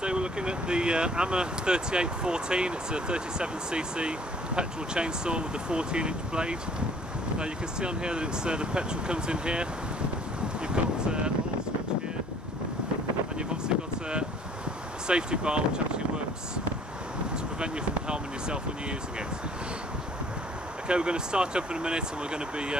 Today we're looking at the Mower 38.14. It's a 37cc petrol chainsaw with a 14-inch blade. Now you can see on here that it's the petrol comes in here. You've got oil switch here, and you've obviously got a safety bar which actually works to prevent you from harming yourself when you're using it. Okay, we're going to start up in a minute, and we're going to be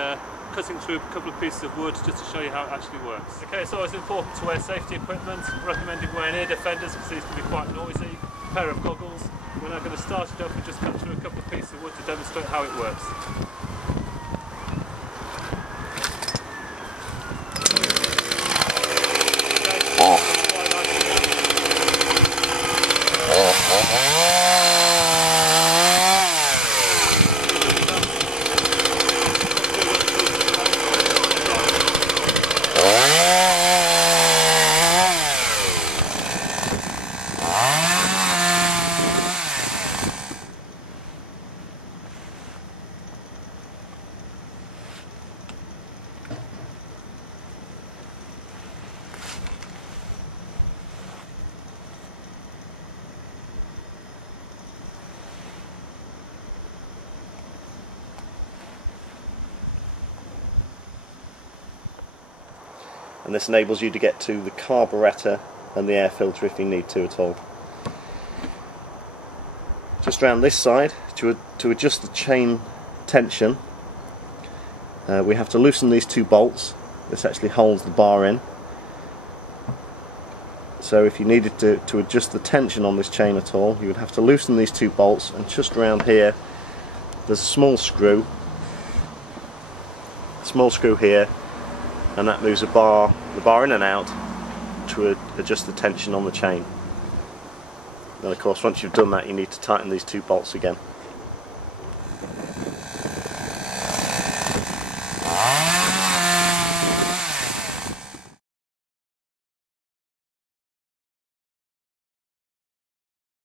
cutting through a couple of pieces of wood just to show you how it actually works. Okay, it's always important to wear safety equipment. Recommended wearing ear defenders because these can be quite noisy. A pair of goggles. We're now going to start it up and just cut through a couple of pieces of wood to demonstrate how it works. And this enables you to get to the carburettor and the air filter if you need to at all. Just around this side, to adjust the chain tension, we have to loosen these two bolts. This actually holds the bar in. So if you needed to adjust the tension on this chain at all, you would have to loosen these two bolts, and just around here there's a small screw here, and that moves the bar in and out to adjust the tension on the chain. And of course, once you've done that, you need to tighten these two bolts again.